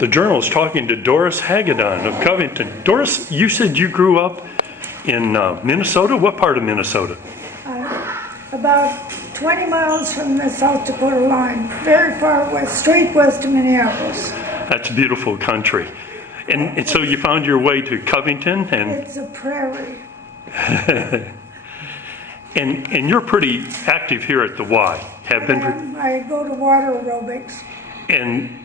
The Journal is talking to Doris Hagedon of Covington. Doris, you said you grew up in Minnesota? What part of Minnesota? About 20 miles from the South Dakota line, very far west, straight west of Minneapolis. That's beautiful country. And so you found your way to Covington? And it's a prairie. and you're pretty active here at the Y. I go to water aerobics. And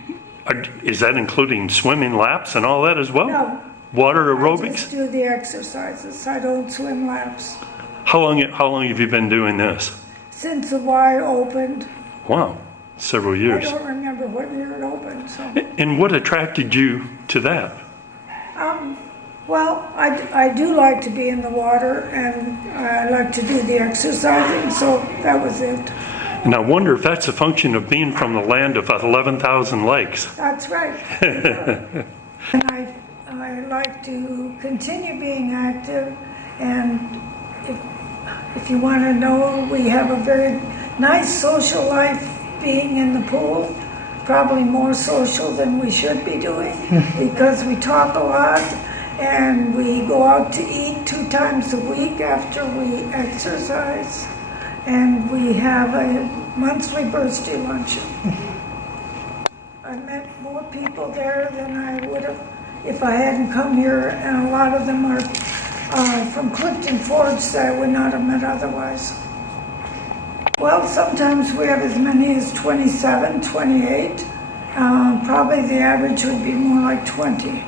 is that including swimming laps and all that as well? No. Water aerobics? I just do the exercises. I don't swim laps. How long have you been doing this? Since the Y opened. Wow, several years. I don't remember what year it opened. So. And what attracted you to that? Well, I do like to be in the water, and I like to do the exercising, so that was it. And I wonder if that's a function of being from the land of 11,000 lakes. That's right. And I like to continue being active, and if you want to know, we have a very nice social life being in the pool, probably more social than we should be doing, because we talk a lot, and we go out to eat 2 times a week after we exercise. And we have a monthly birthday luncheon. I met more people there than I would have if I hadn't come here, and a lot of them are from Clifton Forge that I would not have met otherwise. Well, sometimes we have as many as 27, 28. Probably the average would be more like 20.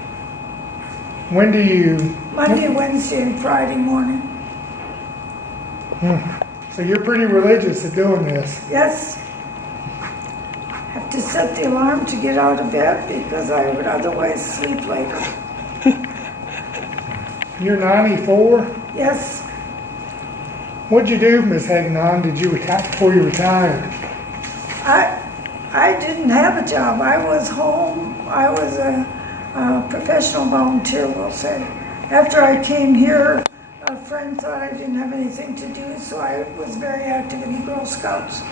When do you... Monday, Wednesday, and Friday morning. So you're pretty religious at doing this. Yes. Have to set the alarm to get out of bed because I would otherwise sleep later. You're 94? Yes. What'd you do, Miss Hagedon? Did you retire before you retired? I didn't have a job. I was home. I was a professional volunteer, we'll say. After I came here, a friend thought I didn't have anything to do, so I was very active in the Girl Scouts.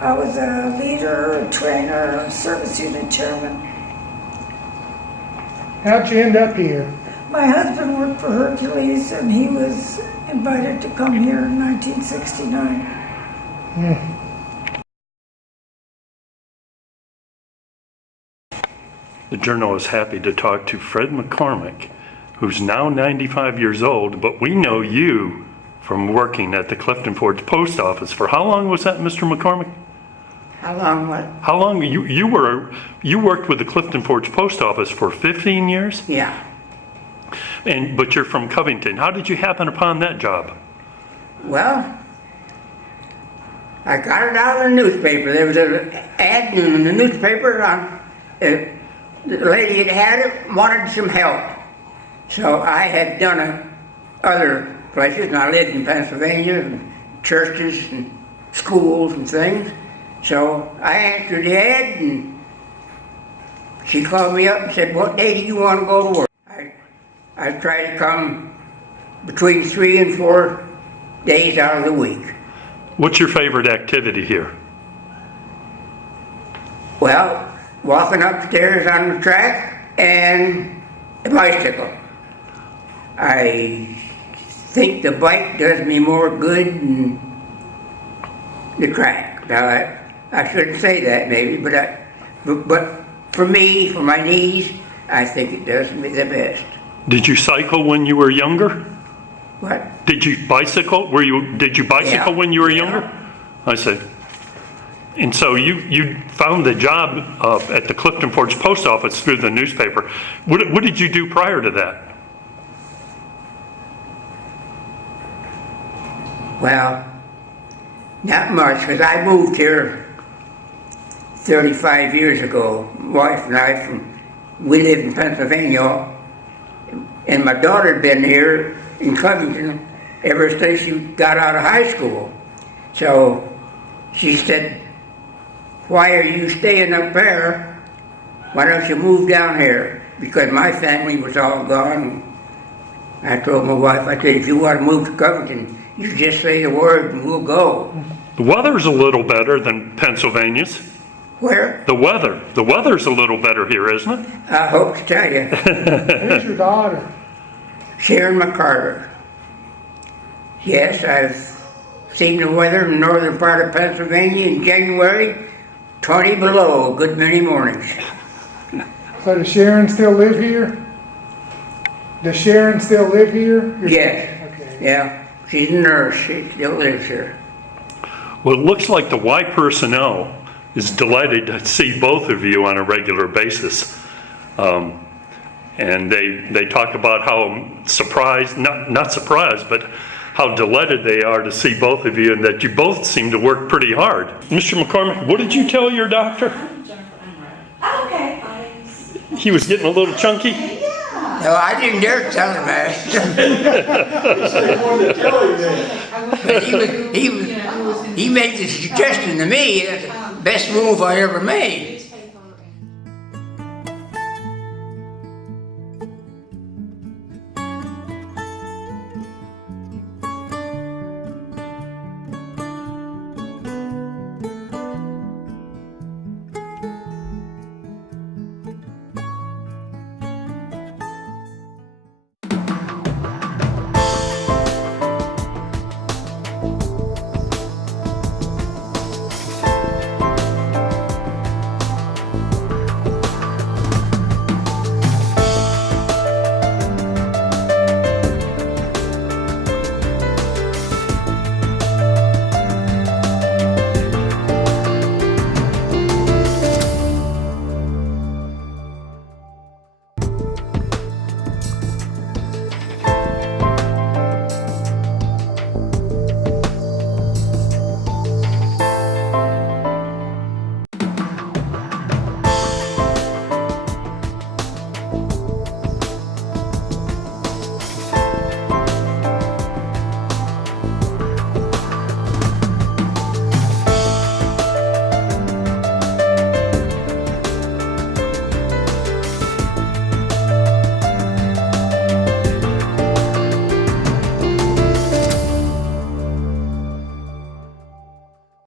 I was a leader, a trainer, a service unit chairman. How'd you end up here? My husband worked for Hercules, and he was invited to come here in 1969. The Journal is happy to talk to Fred McCormick, who's now 95 years old, but we know you from working at the Clifton Forge Post Office. For how long was that, Mr. McCormick? How long what? How long you worked with the Clifton Forge Post Office for 15 years? Yeah. But you're from Covington. How did you happen upon that job? Well, I got it out in the newspaper. There was an ad in the newspaper on the lady that had it wanted some help. So I had done other places, and I lived in Pennsylvania, and churches and schools and things. So I answered the ad, and she called me up and said, "What day do you want to go to work?" I try to come between 3 and 4 days out of the week. What's your favorite activity here? Well, walking upstairs on the track and a bicycle. I think the bike does me more good than the track. Now, I shouldn't say that maybe, but for me, for my knees, I think it does me the best. Did you cycle when you were younger? What? Did you bicycle? Did you bicycle when you were younger? I see. And so you found the job at the Clifton Forge Post Office through the newspaper. What did you do prior to that? Well, not much, because I moved here 35 years ago. My wife and I, we lived in Pennsylvania, and my daughter had been here in Covington ever since she got out of high school. So she said, "Why are you staying up there? Why don't you move down here?" Because my family was all gone. I told my wife, I said, "If you want to move to Covington, you just say the word and we'll go." The weather's a little better than Pennsylvania's. Where? The weather. The weather's a little better here, isn't it? I hope to tell you. Who's your daughter? Sharon McCarter. Yes, I've seen the weather in the northern part of Pennsylvania in January, 20 below, a good many mornings. So does Sharon still live here? Does Sharon still live here? Yes, Okay. yeah, she's a nurse, she still lives here. Well, it looks like the Y personnel is delighted to see both of you on a regular basis. And they talk about how surprised, not surprised, but how delighted they are to see both of you and that you both seem to work pretty hard. Mr. McCormick, what did you tell your doctor? Okay. He was getting a little chunky? No, I didn't dare tell him that. But he made the suggestion to me, that's the best move I ever made.